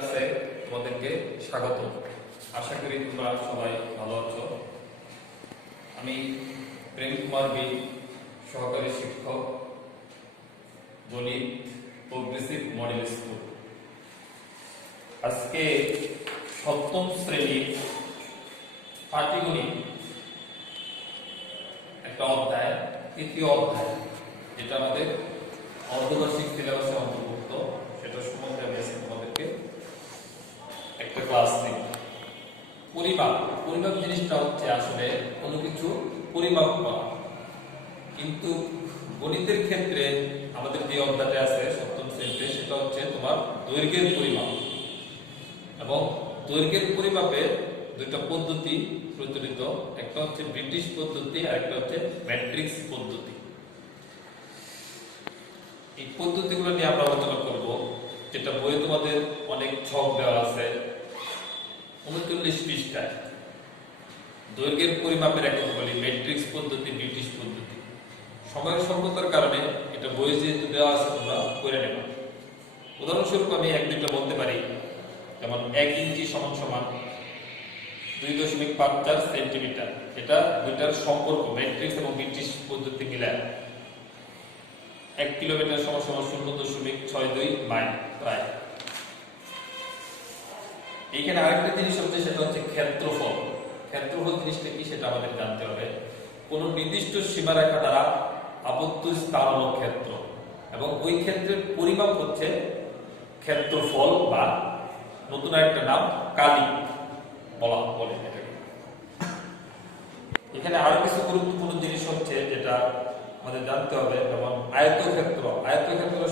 আছে তোমাদেরকে স্বাগত। আশা করি তোমরা সবাই ভালো আছো। আমি প্রেম কুমার বি, সহকারী শিক্ষক, গণিত, প্রোগ্রেসিভ মডেল স্কুল। আজকে সপ্তম শ্রেণীর পাটিগণিত একটা অধ্যায়, তৃতীয় অধ্যায়, যেটা আমাদের অর্ধবার্ষিক সিলেবাসে অন্তর্ভুক্ত, সেটা সম্বন্ধে আমি আজকে তোমাদেরকে একটা ক্লাস নিই। পরিমাপ জিনিসটা হচ্ছে আসলে কোনো কিছু পরিমাপ করা, কিন্তু গণিতের ক্ষেত্রে আমাদের যে অধ্যায়টা আছে সপ্তম শ্রেণীতে, সেটা হচ্ছে তোমার দৈর্ঘ্যের পরিমাপ। এবং দৈর্ঘ্যের পরিমাপে দুইটা পদ্ধতি প্রচলিত, একটা হচ্ছে ব্রিটিশ পদ্ধতি আর একটা হচ্ছে ম্যাট্রিক্স পদ্ধতি। এই পদ্ধতিগুলো নিয়ে আমরা আলোচনা করব, যেটা বইয়ে তোমাদের অনেক ছক দেওয়া আছে 39 পৃষ্ঠায়। দৈর্ঘ্যের পরিমাপের একক বলি ম্যাট্রিক্স পদ্ধতি, ব্রিটিশ পদ্ধতি। সময়ের স্বল্পতার কারণে এটা বইয়ে যেহেতু দেওয়া আছে তোমরা করে নেবে। উদাহরণস্বরূপ আমি এক দুইটা বলতে পারি, যেমন 1 ইঞ্চি সমান সমান 2.54 সেন্টিমিটার। এটা দুইটার সম্পর্ক ম্যাট্রিক্স এবং ব্রিটিশ পদ্ধতি মিলায়। 1 কিলোমিটার সমান সমান 0.62 মাইল প্রায়। এইখানে আরেকটা জিনিস হচ্ছে, সেটা হচ্ছে ক্ষেত্রফল। ক্ষেত্রফল জিনিসটা কি সেটা আমাদের জানতে হবে। কোন নির্দিষ্ট সীমারেখা দ্বারা আবদ্ধ স্থান হলো ক্ষেত্র, এবং ওই ক্ষেত্রের পরিমাপ হচ্ছে ক্ষেত্রফল, বা নতুন একটা নাম কালিক বলে এটাকে। এখানে আরো কিছু গুরুত্বপূর্ণ জিনিস হচ্ছে যেটা আমাদের জানতে হবে, যেমন আয়তক্ষেত্র,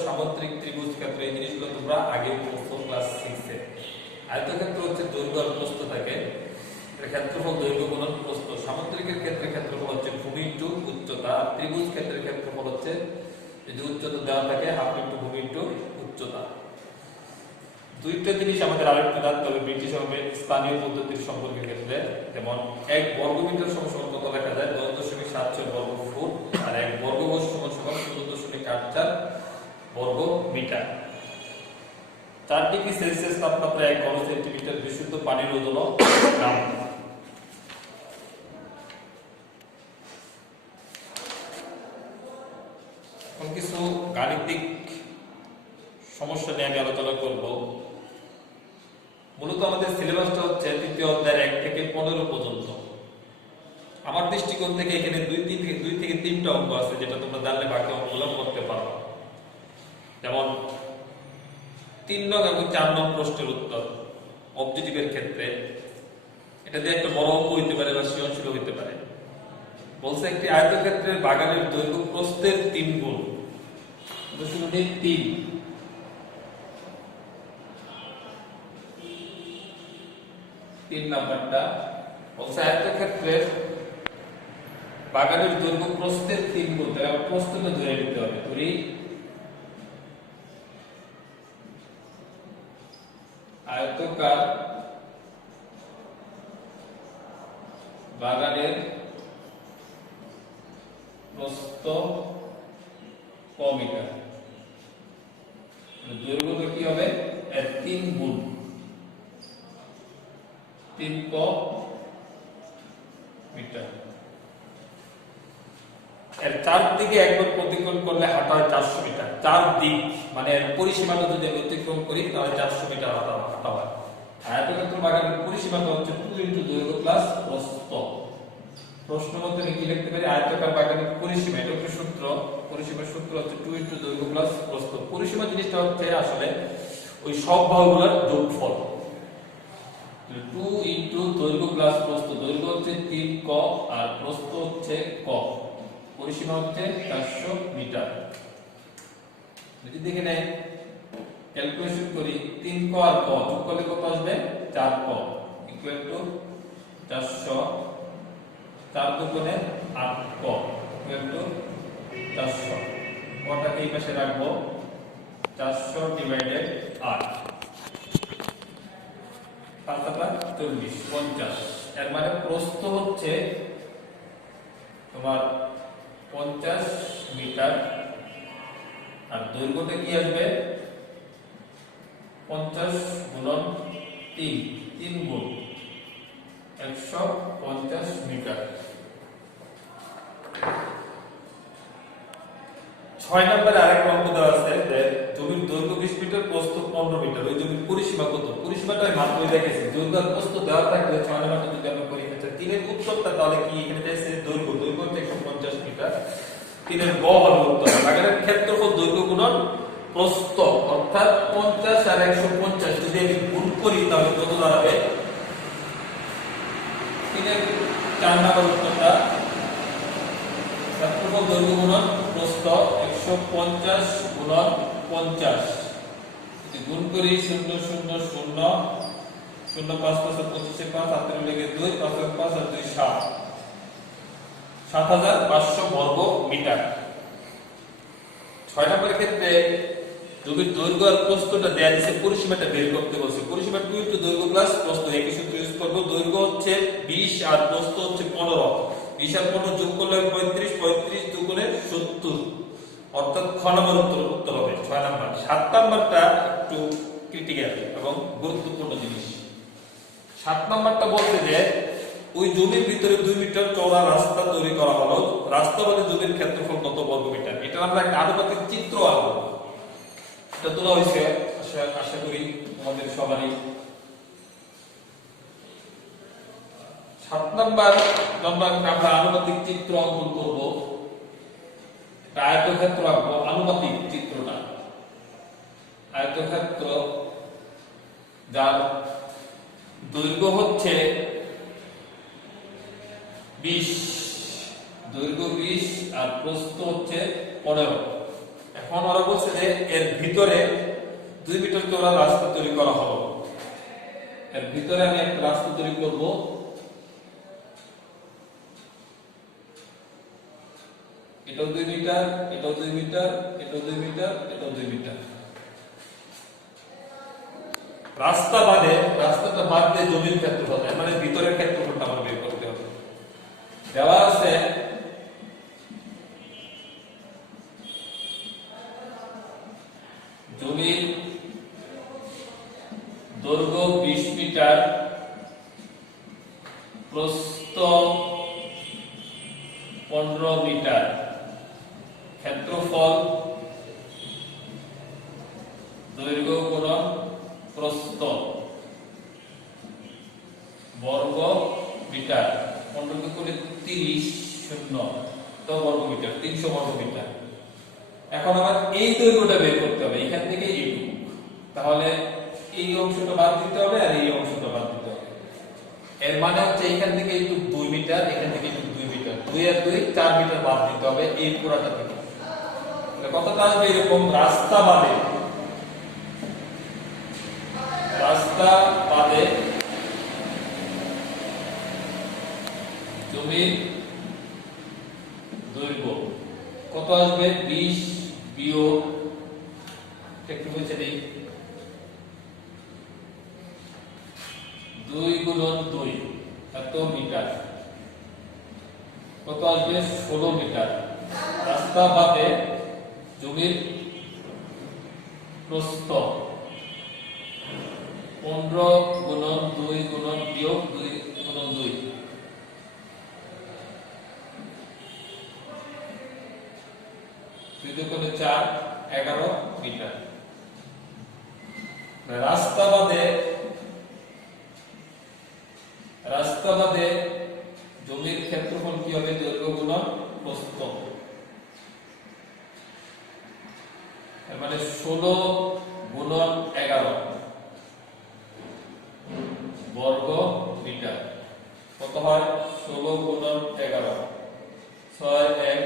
সামুদ্রিক ত্রিভুজ ক্ষেত্র। এই জিনিসগুলো তোমরা আগে পড়ছো ক্লাস 6 এ। আয়তক্ষেত্র হচ্ছে দৈর্ঘ্য আর প্রস্থ থাকে, ক্ষেত্রফল দৈর্ঘ্য গুণন প্রস্থ। সামুদ্রিকের ক্ষেত্রে ক্ষেত্রফল হচ্ছে ভূমি ইনটু উচ্চতা, আর ত্রিভুজ ক্ষেত্রের ক্ষেত্রফল হচ্ছে যদি উচ্চতা দেওয়া থাকে হাফ ইনটু ভূমি ইনটু উচ্চতা। দুইটা জিনিস আমাদের আরেকটু জানতে হবে ব্রিটিশ এবং স্থানীয় পদ্ধতির সম্পর্কের ক্ষেত্রে। যেমন 1 বর্গমিটার সমান কত লেখা যায়? 10.76 বর্গ ফুট, আর 1 বর্গগজ সমান 16.84 বর্গ মিটার। 4 ডিগ্রি সেলসিয়াস তাপমাত্রা 1 ঘন সেন্টিমিটার বিশুদ্ধ পানির ওজন গ্রাম। এখন কিছু গাণিতিক সমস্যা নিয়ে আমি আলোচনা করব। মূলত আমাদের সিলেবাসটা হচ্ছে তৃতীয় অধ্যায়ের 1 থেকে 15 পর্যন্ত। আমার দৃষ্টিকোণ থেকে এখানে 2 থেকে 3টা অঙ্ক আছে, যেটা তোমরা জানলে বাকি অঙ্কগুলো করতে পারো। যেমন 3 নং এবং 4 নং প্রশ্নের উত্তর অবজেক্টিভের ক্ষেত্রে। এটা দিয়ে একটা বড় অঙ্ক হইতে পারে বা সৃজনশীল হইতে পারে। বলছে একটি আয়তক্ষেত্রের বাগানের দৈর্ঘ্য প্রস্থের 3 গুণ। 3 নাম্বারটা বলছে আয়তক্ষেত্রের বাগানের দৈর্ঘ্য প্রস্থের 3 গুণ। তাহলে প্রস্থকে ধরে নিতে হবে। ধরি আয়তকার বাগানের প্রস্থ ক মিটার, দৈর্ঘ্য কি হবে? এর 3 গুণ, 3 ক মিটার। এর 4 দিকে একবার প্রতিক্রম করলে হাঁটা হয় 400 মিটার। 4 দিক মানে এর পরিসীমাটা যদি আমি অতিক্রম করি তাহলে 400 মিটার হাঁটা হয়। আয়তক্ষেত্র বাগানের পরিসীমাটা হচ্ছে 2 ইনটু দৈর্ঘ্য প্লাস প্রস্থ। প্রশ্ন মতে আমি কি লিখতে পারি? আয়তকার বাগানের পরিসীমা, এটা হচ্ছে সূত্র। পরিসীমার সূত্র হচ্ছে 2 ইনটু দৈর্ঘ্য প্লাস প্রস্থ। পরিসীমা জিনিসটা হচ্ছে আসলে ওই সব বাহুগুলোর যোগফল। 2 ইনটু দৈর্ঘ্য প্লাস প্রস্থ। দৈর্ঘ্য হচ্ছে 3 ক আর প্রস্থ হচ্ছে ক। পরিসীমা হচ্ছে 400 মিটার। যদি দেখে নেই ক্যালকুলেশন করি, 3 ক আর ক যোগ করলে কত আসবে? 4 ক ইকুয়াল টু 400। 4 দুগুণে 8 ক ইকুয়াল টু 400। কটাকে এই পাশে রাখবো, 400 ডিভাইডেড 8, 5×40 50। এর মানে প্রস্থ হচ্ছে তোমার 50 মিটার, আর দৈর্ঘ্যটা কি আসবে? 50 গুণন 3 3 গুণ 150 মিটার। 6 নম্বরে আরেকটা অঙ্ক দেওয়া আছে যে জমির দৈর্ঘ্য 20 মিটার, প্রস্থ 15 মিটার। ওই জমির পরিসীমা কত? পরিসীমাটা আমি মাত্রই দেখেছি। দৈর্ঘ্য আর প্রস্থ দেওয়া থাকলে 6 নম্বরটা যদি আমরা করি, আচ্ছা 3 এর উত্তরটা তাহলে কি? এখানে চাইছে দৈর্ঘ্য, দৈর্ঘ্য হচ্ছে 150 মিটার। 3 এর গ হলো উত্তর। বাগানের ক্ষেত্রফল দৈর্ঘ্য গুণন প্রস্থ, অর্থাৎ 50 আর 150 যদি আমি গুণ করি তাহলে কত দাঁড়াবে? 3 এর 4 নম্বর উত্তরটা ক্ষেত্রফল দৈর্ঘ্য গুণন প্রস্থ 150 গুণন 50 যদি গুণ করি 0 0 0 0 5 5 25 5 7 লেগে 2 5 5 আর 2 7 7500 বর্গ মিটার। 6 নম্বরের ক্ষেত্রে জমির দৈর্ঘ্য আর প্রস্থটা দেয়া দিয়েছে, পরিসীমাটা বের করতে বলছে। পরিসীমা 2 ইনটু দৈর্ঘ্য প্লাস প্রস্থ, একই সূত্র ইউজ করব। দৈর্ঘ্য হচ্ছে 20 আর প্রস্থ হচ্ছে 15। 20 আর 15 যোগ করলে 35, 35 যোগ করলে 70, অর্থাৎ খ নম্বর উত্তর হবে 6 নম্বর। 7 নম্বরটা একটু ক্রিটিক্যাল এবং গুরুত্বপূর্ণ জিনিস। 7 নম্বরটা বলতে যে ওই জমির ভিতরে 2 মিটার চওড়া রাস্তা তৈরি করা হলো। রাস্তা বলে জমির ক্ষেত্রফল কত বর্গ মিটার? এটা আমরা একটা আনুপাতিক চিত্র আঁকবো। এটা তোলা হয়েছে, আশা করি আমাদের সবারই। 7 নম্বর আমরা আনুপাতিক চিত্র অঙ্কন করব। আয়তক্ষেত্র আঁকবো, আনুপাতিক চিত্রটা আয়তক্ষেত্র যার দৈর্ঘ্য হচ্ছে 20, দৈর্ঘ্য 20 আর প্রস্থ হচ্ছে 15। এখন ওরা বলছে যে এর ভিতরে 2 মিটার চওড়া রাস্তা তৈরি করা হলো। এর ভিতরে আমি একটা রাস্তা তৈরি করব। এটাও 2 মিটার, এটাও 2 মিটার, এটাও 2 মিটার, এটাও 2 মিটার। রাস্তা বাদে, রাস্তাটা বাদ দিয়ে জমির ক্ষেত্রফল, মানে ভিতরের ক্ষেত্রফলটা আমরা বের করতে হবে। দেওয়া আছে জমির দৈর্ঘ্য 20 মিটার, প্রস্থ 15 মিটার, ক্ষেত্রফল দৈর্ঘ্য গুণন প্রস্থ বর্গ মিটার। 15 করে 30, 0 তো বর্গ মিটার, 300 বর্গ মিটার। এখন আমার এই দৈর্ঘ্যটা বের করতে হবে, এখান থেকে এইটুকু। তাহলে এই অংশটা বাদ দিতে হবে আর এই অংশটা বাদ দিতে হবে। এর মানে হচ্ছে এখান থেকে এইটুকু 2 মিটার, এখান থেকে এইটুকু 2 মিটার, 2 আর 2 4 মিটার বাদ দিতে হবে এই পুরাটা থেকে। তাহলে কতটা আসবে? এরকম রাস্তা বাদে, রাস্তা বাদে জমির দৈর্ঘ্য কত আসবে? 20 বিয়োগ একটু বুঝে দিই, 2 গুণন 2 এত মিটার, কত আসবে? 16 মিটার। রাস্তা বাদে জমির প্রস্থ 15 গুণন 2 গুণন বিয়োগ 2 গুণন 2, 2 করে 4, 11 মিটার। রাস্তা বাদে জমির ক্ষেত্রফল কি হবে? দৈর্ঘ্য গুণন প্রস্থ, মানে 16 গুণন 11 বর্গ মিটার। কত হয়? 16 গুণন 11, 6 1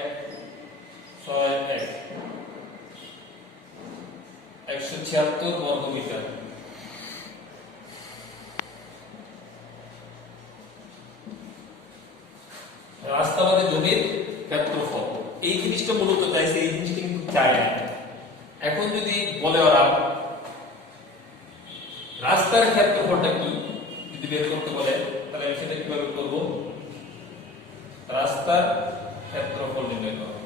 6 1 176 বর্গ মিটার। রাস্তা বাদে জমির ক্ষেত্রফল, এই জিনিসটা মূলত চাইছে, এই জিনিসটা কিন্তু চাই না। এখন যদি বলে ওরা রাস্তার ক্ষেত্রফলটা কি যদি বের করতে বলে, তাহলে আমি সেটা কিভাবে করব? রাস্তার ক্ষেত্রফল নির্ণয় করব।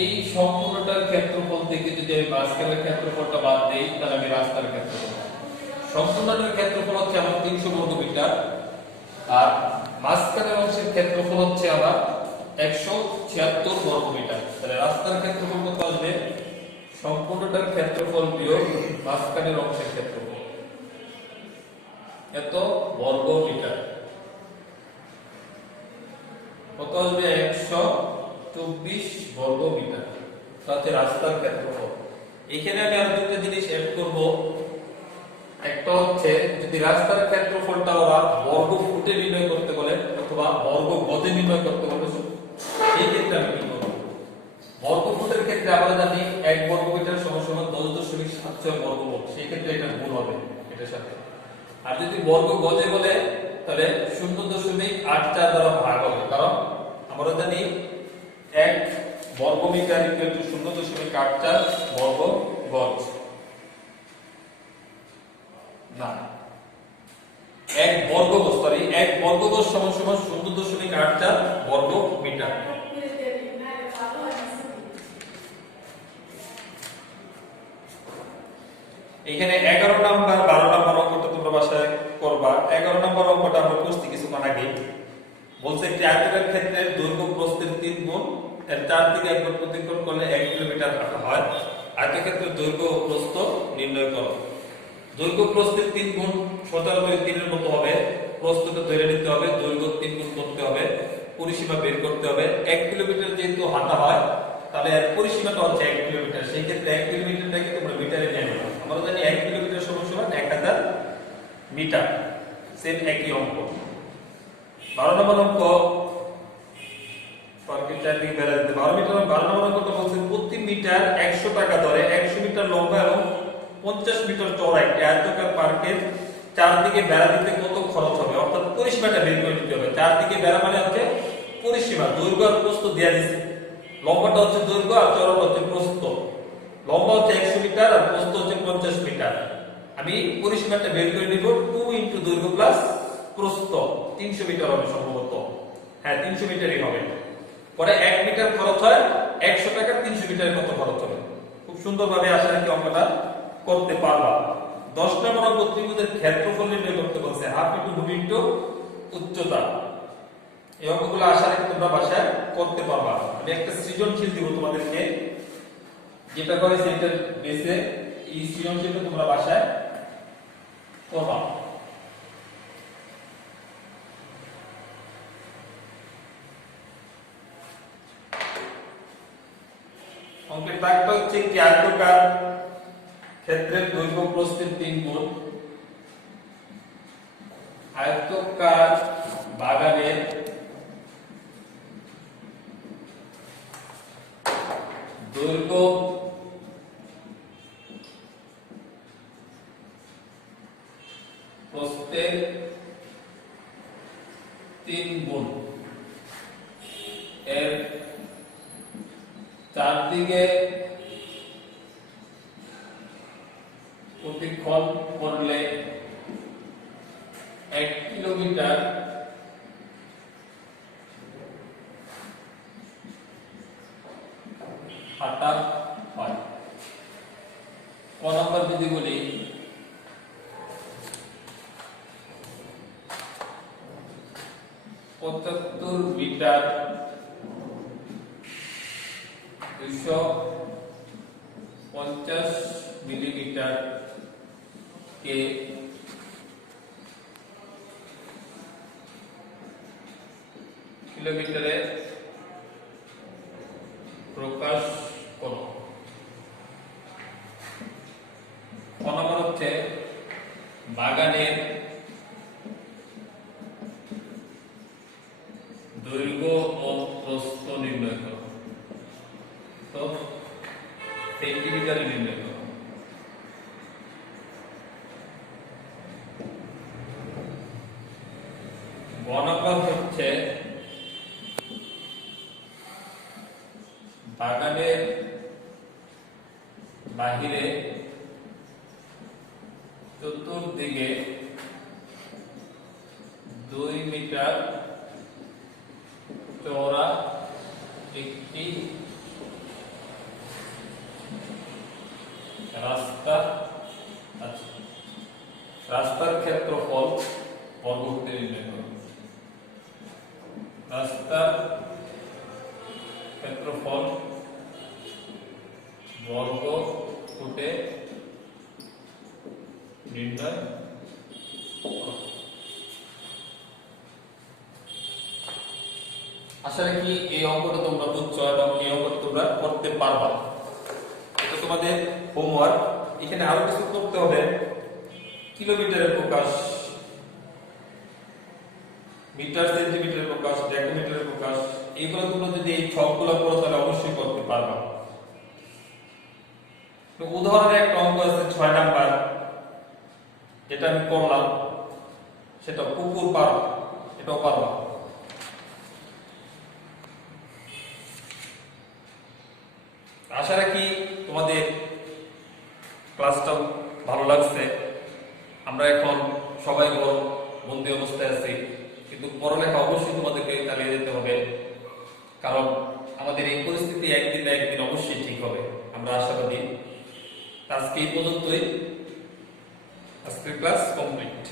এই সম্পূর্ণটার ক্ষেত্রফল থেকে যদি আমি মাঝখানের ক্ষেত্রফলটা বাদ দেই তাহলে আমি রাস্তার ক্ষেত্রফল সম্পূর্ণটার ক্ষেত্রফল হচ্ছে আমার 300 বর্গ মিটার আর মাঝখানের অংশের ক্ষেত্রফল হচ্ছে আমার 176 বর্গ মিটার। তাহলে রাস্তার ক্ষেত্রফল কত আসবে? সম্পূর্ণটার ক্ষেত্রফল বিয়োগ মাঝখানের অংশের ক্ষেত্রফল এত বর্গ মিটার কত আসবে? 124 বর্গ মিটার সাথে রাস্তার ক্ষেত্রফল। এখানে আমি আর দুটো জিনিস এড করব। একটা হচ্ছে যদি রাস্তার ক্ষেত্রফলটা ওরা বর্গ ফুটে নির্ণয় করতে বলে অথবা বর্গ গজে নির্ণয় করতে বলে এই ক্ষেত্রে আমি কি করব? বর্গ ফুটের ক্ষেত্রে আমরা জানি 1 বর্গ মিটার সমান 10.76 বর্গ ফুট। সেই ক্ষেত্রে এটা গুণ হবে এটার সাথে। আর যদি বর্গ গজে বলে তাহলে 0.84 দ্বারা ভাগ হবে, কারণ আমরা জানি 1 বর্গ মিটার ইকুয়াল টু 0.84 বর্গ গজ। না, 1 বর্গ গজ, সরি 1 বর্গ গজ সমান 0.84 বর্গ মিটার। এখানে 11 নাম্বার 12 নাম্বার অঙ্কটা তোমরা বাসায় করবা। 11 নাম্বার অঙ্কটা আমরা করছি কিছুক্ষণ আগে। বলছে একটি আয়তকার ক্ষেত্রের দৈর্ঘ্য প্রস্থের 3 গুণ এর 4 দিকে একবার প্রতিক্রম করলে 1 কিলোমিটার হাঁটা হয়। আয়তক্ষেত্রের দৈর্ঘ্য ও প্রস্থ নির্ণয় করো। দৈর্ঘ্য প্রস্থের 3 গুণ সোজা করে 3 এর মতো হবে। প্রস্থটা ধরে নিতে হবে, দৈর্ঘ্য 3 গুণ করতে হবে, পরিসীমা বের করতে হবে। 1 কিলোমিটার যেহেতু হাঁটা হয় তাহলে এর পরিসীমাটা হচ্ছে 1 কিলোমিটার। সেই ক্ষেত্রে 1 কিলোমিটারটাকে তোমরা মিটারে নিয়ে নেবে। আমরা জানি 1 কিলোমিটার সমান 1000 মিটার। সেম একই অঙ্ক। 12 নম্বর অঙ্ক সরকারি চাকরি বেড়া দিতে 12 নম্বর অঙ্কটা বলছে প্রতি মিটার 100 টাকা দরে 100 মিটার লম্বা এবং 50 মিটার চওড়া একটি আয়তাকার পার্কের চারদিকে বেড়া দিতে কত খরচ হবে? অর্থাৎ পরিসীমাটা বের করে নিতে হবে। চারদিকে বেড়া মানে হচ্ছে পরিসীমা, দৈর্ঘ্য আর প্রস্থ দেয়া দিয়েছে। লম্বাটা হচ্ছে দৈর্ঘ্য আর চওড়াটা হচ্ছে প্রস্থ। লম্বা হচ্ছে 100 মিটার আর প্রস্থ হচ্ছে 50 মিটার। আমি পরিসীমাটা বের করে নিব। 2 ইনটু দৈর্ঘ্য প্লাস প্রস্থ 300 মিটার হবে সম্ভবত। হ্যাঁ, 300 মিটারই হবে। পরে 1 মিটার খরচ হয় 100 টাকা, 300 মিটারের কত খরচ হবে? খুব সুন্দরভাবে আশা রাখি অঙ্কটা করতে পারবা। 10 নম্বর অঙ্ক ত্রিভুজের ক্ষেত্রফল নির্ণয় করতে বলছে। হাফ ইনটু ভূমি ইনটু উচ্চতা। এই অঙ্কগুলো আশা রাখি তোমরা বাসায় করতে পারবা। আমি একটা সৃজনশীল দিব তোমাদেরকে, যেটা করে সেটার বেসে এই সৃজনশীলটা তোমরা বাসায় করবা। অঙ্কের দাগটা হচ্ছে একটি আয়তাকার ক্ষেত্রের দৈর্ঘ্য প্রস্থের 3 গুণ। আয়তাকার বাগানের দৈর্ঘ্য প্রস্থের 3 গুণ এর চারদিকে প্রতিক্ষণ করলে 1 কিলোমিটার হাঁটা হয়। ক নম্বর যদি বলি, 75 মিটার 250 মিলিমিটার কে কিলোমিটারে প্রকাশ করো। নম্বর হচ্ছে বাগানের দৈর্ঘ্য ও প্রস্থ নির্ণয় করো। তো সেন্টিমিটারে নির্ণয় করো। ঘনফল হচ্ছে বাগানের বাহিরে চতুর্দিকে 2 মিটার চওড়া একটি রাস্তা, আচ্ছা, রাস্তার ক্ষেত্রফল বর্গফুটে নির্ণয় করো। রাস্তার ক্ষেত্রফল বর্গফুটে নির্ণয় করো। আশা রাখি এই অঙ্কটা তোমরা বুঝছো এবং এই অঙ্কটা তোমরা করতে পারবা। এটা তোমাদের হোমওয়ার্ক। এখানে আরো কিছু করতে হবে। কিলোমিটারের প্রকাশ, মিটার সেন্টিমিটারের প্রকাশ, ডেসিমিটারের প্রকাশ, এইগুলো তোমরা যদি এই ছকগুলো করো তাহলে অবশ্যই করতে পারবা। তো উদাহরণের একটা অঙ্ক আছে 6 নাম্বার, যেটা আমি করলাম, সেটা পুকুর পার, এটাও পারবা। আশা রাখি তোমাদের ক্লাসটা ভালো লাগছে। আমরা এখন সবাই বন্দি অবস্থায় আছি, কিন্তু পড়ালেখা অবশ্যই তোমাদেরকে চালিয়ে যেতে হবে, কারণ আমাদের এই পরিস্থিতি একদিন না একদিন অবশ্যই ঠিক হবে, আমরা আশাবাদী। আজকে এই পর্যন্তই, আজকের ক্লাস কমপ্লিট।